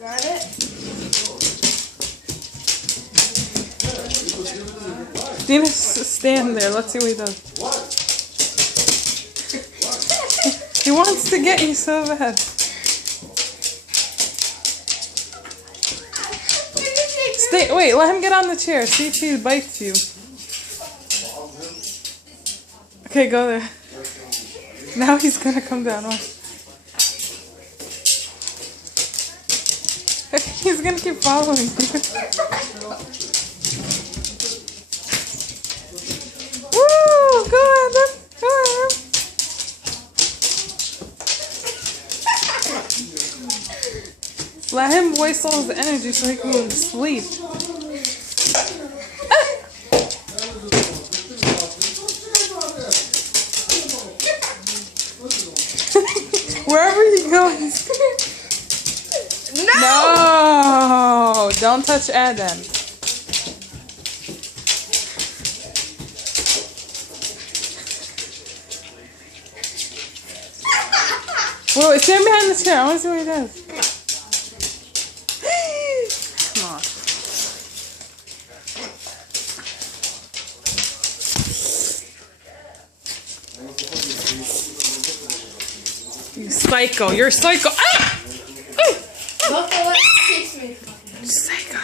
Got it? Dina, stand there. Let's see what he does. He wants to get you so bad. Stay. Wait. Let him get on the chair. See if he bites you. Okay, go there. Now he's gonna come down. Watch. He's gonna keep following you. Woo! Go ahead, then. Go ahead. Let him waste all his energy so he can go to sleep. Wherever he goes. No! Don't touch Adam. Wait, stand behind the chair. I want to see what he does. Come on. You psycho. You're psycho. Ah! Look at what it takes me. Psycho.